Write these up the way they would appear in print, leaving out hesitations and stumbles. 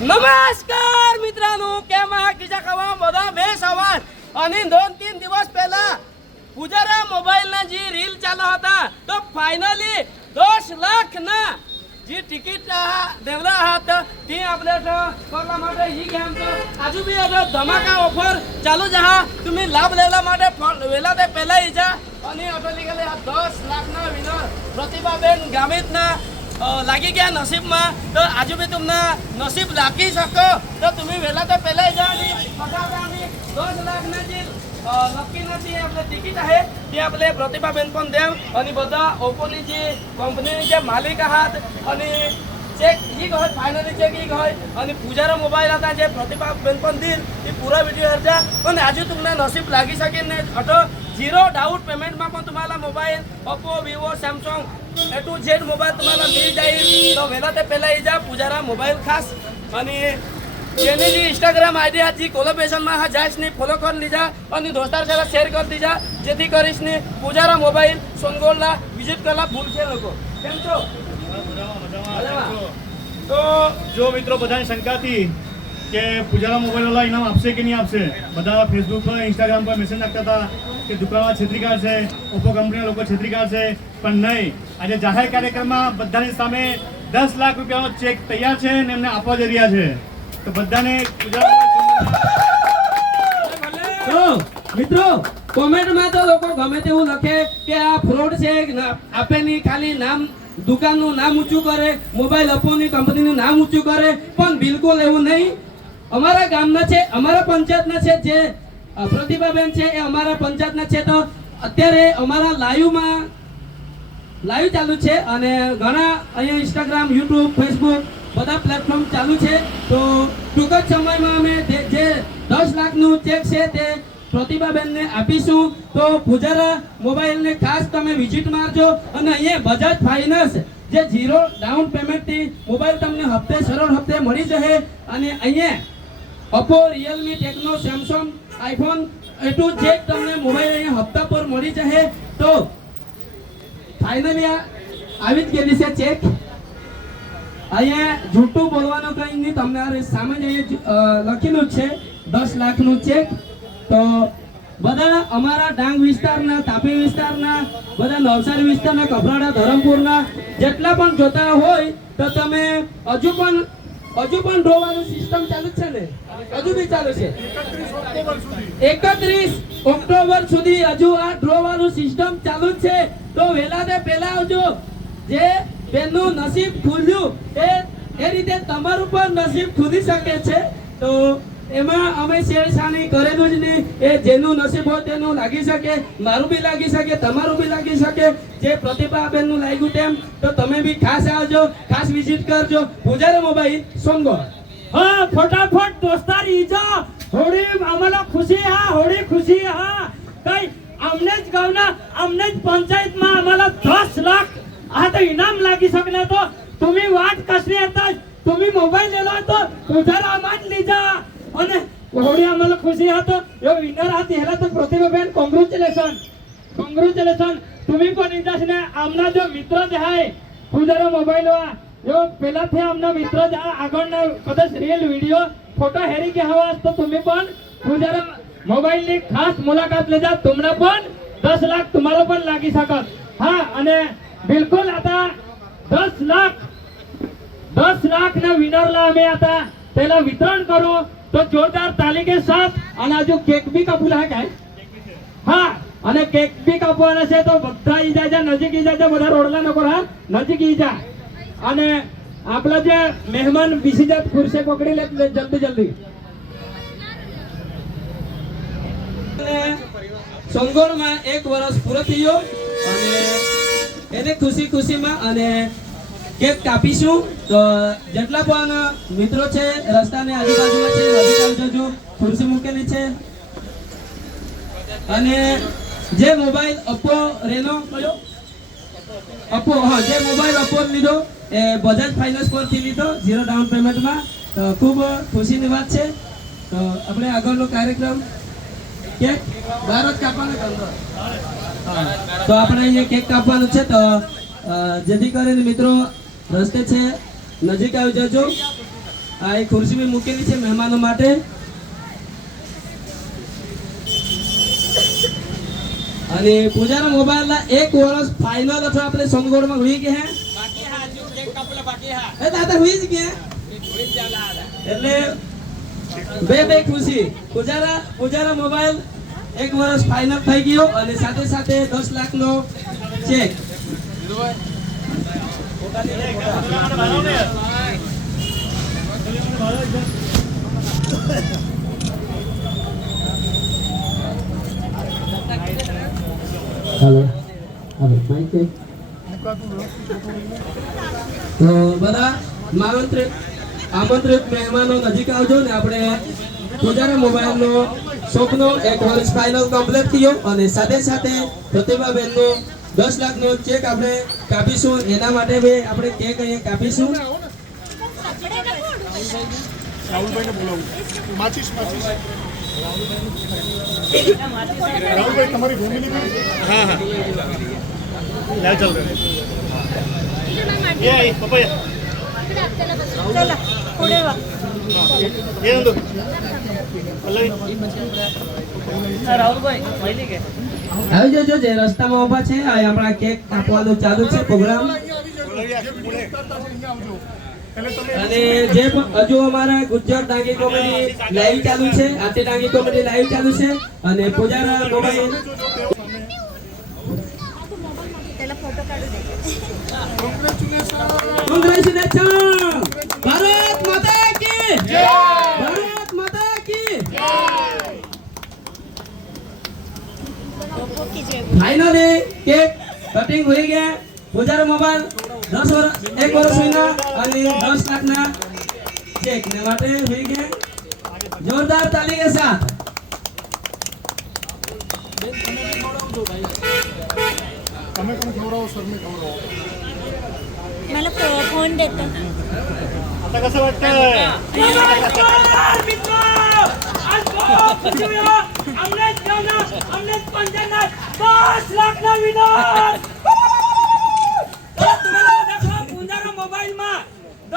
नमस्कार मित्रांनो, केम आहात? किजा खवा बघा मे सवार आणि 2-3 दिवस पहिला पुजारा मोबाईल ना जी रील चालू होता तो फायनली 10 लाख ना जी तिकीट देवला आहात ती आपल्या करला માટે ही गेम तो आजू बी धमाका ऑफर चालू जहा तुम्ही लाभ लेला માટે वेला ते पहिला ईजा आणि ऑटोमेटिकली 10 लाख ना विनर प्रतिभाबेन गामित ना लागी गया नसीब में तो आज भी तुमने नसीब लागी सको तो तुम्हें वेला तो पहले जा आणि 10 लाख ना जी लकी ना जी आपले तिकीट आहे ती आपले प्रतिभाबेन पण देव आणि बधा ओप्पोनी जी कंपनी जे मालिक आहात आणि चेक ही गय फायनली चेक ही गय आणि पूजारा मोबाईल आता जे प्रतिभाबेन पण दिल ती पूरा व्हिडिओ हरजा पण आज तुमने नसीब लागी सके ने अटो जीरो डाउट पेमेंट में पण तुम्हाला mobile Oppo Vivo Samsung A to Z mobile तुम्हाला मिल जाईल तो वेला ते पहिला ईजा पूजारा मोबाईल खास आणि जेने जी इंस्टाग्राम आईडी जी कोलॅबोरेशन में हा जायसनी फॉलो कर लीजा आणि दोस्तार सारा शेयर कर दीजा जेથી કરીશની પૂજારા મોબાઈલ સોનગોડલા વિઝિટ કરલા ભૂલશે લોકો કેમ છો તો જો મિત્રો બધાને શંકા હતી કે પૂજારા મોબાઈલ વાળા ઇનામ આપશે કે નહીં આપશે બધા ફેસબુક પર ઇન્સ્ટાગ્રામ પર મેસેજ નાખતા હતા કે દુકાનવાળા છેતરી કાઢશે ઓપ્પો કંપનીના લોકો છેતરી કાઢશે પણ નહીં આજે જાહેર કાર્યક્રમમાં બધાની સામે 10 લાખ રૂપિયાનો ચેક તૈયાર છે અને એમને આપવા જઈ રહ્યા છે તો બધાને તો મિત્રો કોમેન્ટમાં તો લોકો ગમે તેવું લખે કે આ ફ્રોડ છે આપેની ખાલી નામ દુકાનનું નામ ઊંચું કરે મોબાઈલ ઓપ્પોની કંપનીનું નામ ઊંચું કરે પણ બિલકુલ એવું નહીં અમારા ગામના છે અમારા પંચાયતના છે જે પ્રતિભાબેન છે એ અમારા પંચાયતના છે તો અત્યારે અમારા લાઈવ ચાલુ છે અને ઘણા અહીંયા ઇન્સ્ટાગ્રામ યુટ્યુબ ફેસબુક બધા પ્લેટફોર્મ ચાલુ છે તો ટૂંક જ સમયમાં અમે જે 10 લાખનું ચેક છે તે પ્રતિભાબેનને આપીશું તો પૂજારા મોબાઈલને ખાસ તમે વિઝિટ મારજો અને અહીંયા બજાજ ફાઇનાન્સ જે ઝીરો ડાઉન પેમેન્ટથી મોબાઈલ તમને હપ્તે સરળ હપ્તે મળી જશે અને અહીંયા Oppo Realme techno Samsung iPhone A to Z તમને મોબાઈલ અહીંયા હપ્તા પર મળી જશે તો ફાઇનલી આવી જ ગયેલી છે ચેક અહીંયા જૂઠું બોલવાનું કંઈ નહીં તમને આ સામે લખેલું છે 10 લાખનું ચેક તો બધા અમારા ડાંગ વિસ્તારના તાપી વિસ્તારના બધા નવસારી વિસ્તારના કપરાડા ધરમપુરના જેટલા પણ જોતા હોય તો તમે હજુ પણ ડ્રોવાનું સિસ્ટમ ચાલુ છે ને હજુ બી ચાલુ છે 31 ઓક્ટોબર સુધી હજુ આ ડ્રોવાનું સિસ્ટમ ચાલુ છે તો વેલા તે પહેલા આવજો જે બેનનું નસીબ ખુલ્યું એ રીતે તમારું પણ નસીબ ખુલી શકે છે તો એમાં અમે શેરશાની કરેલું જ નહીં એ જેનું નસીબ હોય તેનું લાગી શકે મારું બી લાગી શકે તમારું બી લાગી શકે જે પ્રતિભાબેનનું લાગ્યું તેમ તો તમે બી ખાસ આવજો ખાસ વિઝિટ કરજો પૂજારા મોબાઈલ સોનગોડ હા ફટાફટ દોસ્તાર ઈજા હોળી આम्हाला ખુશી હા હોળી ખુશી હા કઈ અમને જ ગાવના અમને જ પંચાયતમાં આम्हाला 10 લાખ આ તો ઇનામ લાગી શકને તો तुम्ही वाट कसली येतात तुम्ही मोबाईल दिला तो પૂજારા આમાં જ લીજા અને હોળી આम्हाला ખુશી હતો યો વિનર હતી હેલા તો પ્રતિભાબેન કોંગ્રેચ્યુલેશન तुम्ही पण इंदासने आमना जो मित्र जे आहे પૂજારા મોબાઈલ वा यो પેલાથી આમના મિત્ર જે આગળના કદાચ રીલ વિડિયો ફોટો હેરી કે હવા તો तुम्ही पण પૂજારા મોબાઈલ ની ખાસ મુલાકાત લેજા તમને પણ 10 લાખ તમારો પણ લાગી શકત હા અને બિલકુલ आता 10 लाख ना विनरला आम्ही आता त्याला वितरण करू तो जोरदार ताली के साथ અને આજુ કેક બી કાપુલા काय હા અને કેક બી કાપવાના છે તો બધા ઈજા નજીક ઈજા બધા રોડલા નકો હા નજીક ઈજા અને આપલા જે મહેમાન વિસીજાત ખુરશે પકડી લે જલ્દી સોનગોડમાં 1 વર્ષ પૂરો થયો અને એને ખુશીમાં અને કેક કાપીશું તો જેટલા પણ મિત્રો છે રસ્તાની આજુબાજુમાં છે નજીક આવજો ખુરશી મૂકેલી છે અને જે મોબાઈલ ઓપ્પો રેનો કયો ઓપ્પો હા જે મોબાઈલ ઓપ્પો લીધો એ બજાજ ફાઇનાન્સ પરથી લીધો ઝીરો ડાઉન પેમેન્ટમાં તો ખૂબ ખુશીની વાત છે તો આપણે આગળનો કાર્યક્રમ કેક ભારત કાપવાનો તો આપણે અહીંયા કેક કાપવાનું છે તો જેથી કરીને મિત્રો રસ્તે છે નજીક આવી જજો આ એક ખુરશી બી મૂકેલી છે મહેમાનો માટે. અને પૂજાના મોબાઈલના 1 વર્ષ ફાઇનલ અથવા આપણે સોમગોળમાં હુઈ ગયા હે દાદા હુઈ જ ગયા એટલે બે ખુશી પૂજાના મોબાઈલ 1 વર્ષ ફાઇનલ થઈ ગયો અને સાથે સાથે 10 લાખનો ચેક. Hello Mike check. તો બધા આમંત્રિત મહેમાનો નજીક આવજો ને આપણે પૂજાના મોબાઈલનો શોપનો 1 વર્ષ ફાઇનલ કમ્પ્લીટ થયો અને સાથે સાથે પ્રતિભાબેનનો 10 લાખનો ચેક આપણે કાપીશું. એના માટે બી આપણે કેક અહીંયા કાપીશું. રાહુલભાઈને બોલાવું. માચીસ રાહુલભાઈ તમારી ફેમિલી હા લે ચાલ ये पप्पा चला पुढे वा ये नंदू पल्लवी આવી જજો જે રસ્તામાં ઊભા છે આ આપણા કેક કાપવાનું ચાલુ છે પ્રોગ્રામ. અને જે હજુ અમારા ગુજરાત ડાંગી કોમેડી લાઈવ ચાલુ છે, આતે ડાંગી કોમેડી લાઈવ ચાલુ છે અને પૂજાના મોબાઈલ त्याला फोटो काढू दे. કોંગ્રેચ્યુલેશન. ભારત માતા કી જય. ભારત માતા કી જય. लोगों की जय. ફાઇનલી કેક કટિંગ હોઈ ગયા. પૂજાનો મોબાઈલ 1 વર્ષ વિના અને 10 લાખના ચેક ને માટે હોઈ ગયા. જોરદાર તાલી કે સાથ. તમે કોણ ખવડાવો સર मी खवडावो. मला फोन देतो. आता कसं वाटतं जोरदार मित्र आज खूप खुशी आहे. अमरेश गावना अमरेश पंजाबना 10 लाखना विनर. तुम्हाला दाखवा पूजाना मोबाईल मा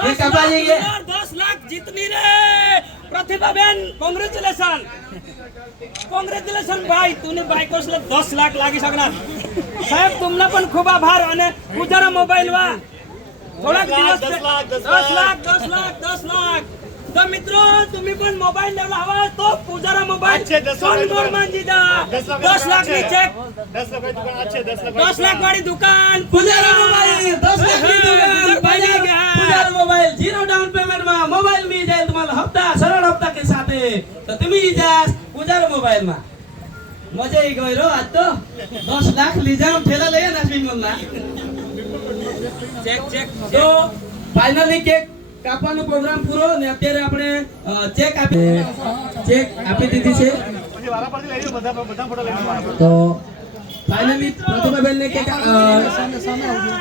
एक आपला ये 10 लाख जीतनी रे प्रतिभाबेन. काँग्रेच्युलेशन भाई. तूने बायकोसला 10 लाख लागी शकणार. साहेब तुमना पण खूप आभार. आणि पूजाना मोबाईल वा थोडा दिवस 10 लाख. तर मित्र तुम्ही पण मोबाईल लेवला हवा तो पूजारा मोबाईल अच्छे 10 लाख सोनगोड मांजीदा 10 लाख नी चेक 10 लाख दुकान अच्छे 10 लाख 10 लाख वाली दुकान પૂજાનો મોબાઈલ 10 લાખની દુકાન. પૂજાનો મોબાઈલ 0 डाउन पेमेंट માં મોબાઈલ મી જાય તમારા હપ્તા સરળ હપ્તા કે સાથે. તો તમે જા પૂજાનો મોબાઈલ માં મજા આવી ગઈ રો. આજ તો 10 લાખ લીજા ઠેલા લઈએ ના સ્વિંગ માં. चेक તો ફાઇનલી કેક કાપવાનો પ્રોગ્રામ પૂરો ને અત્યારે આપણે ચેક આપી દીધી છે. પછી વારા પરથી લઈ લો બધા ફોટો લઈ લો. તો ફાઇનલી પ્રતિભાબેન ને કેક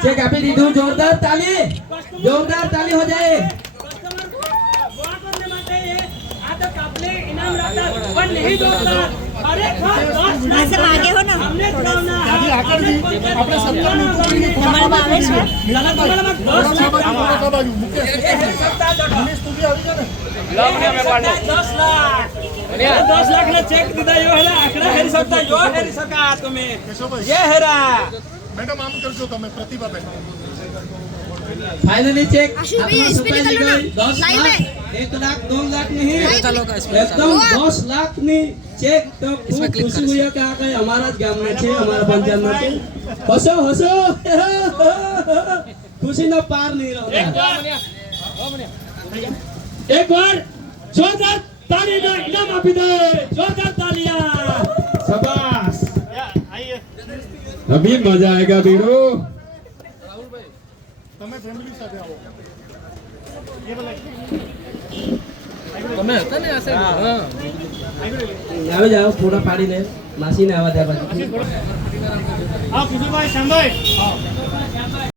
ચેક આપી દીધું. જોરદાર તાલી हो जाए. गोळा करने માટે आता कापले इनाम राहतात पण नाही जोडतात. अरे असं मागे हो ना. हमने ठरवणार આપણે સરકારની કોઈને તમારા ભાવેશ છે. तुम्हाला मग 10 लाख બાજુ મુકેશ મનીષ તું બી આવી જા ને. 10 लाख ना चेक દીધા યો હેલા આકડા હેરી શકતા જો હેરી સકા તમે કેશવભાઈ ये हेरा મેડમ આમ કરજો તમે પ્રતિભાબેન. फाइनली चेक आशुभाई, अपना इसमें सफाई निकालो ना। निकाली 10 लाइन लाख में। 1 लाख 2 लाख नहीं चलो एकदम 10 लाख ની ચેક તો ખૂબ ખુશી हुई કે આ કઈ અમારા જ ગામમાં છે, અમારા પંચાયતમાં છે. હસો ખુશીનો પાર નહીં રહ્યો. एक बार जोरदार ताली दो इनाम આપી દે. जोरदार तालियां शाबाश. आइए अभी मजा आएगा वीरो. તમે ફેમિલી સાથે આવો. ये बोला આવે જાઓ ફોટા પાડી લે માસીને આવા દે બાજુ. हाँ कुशल भाई श्याम भाई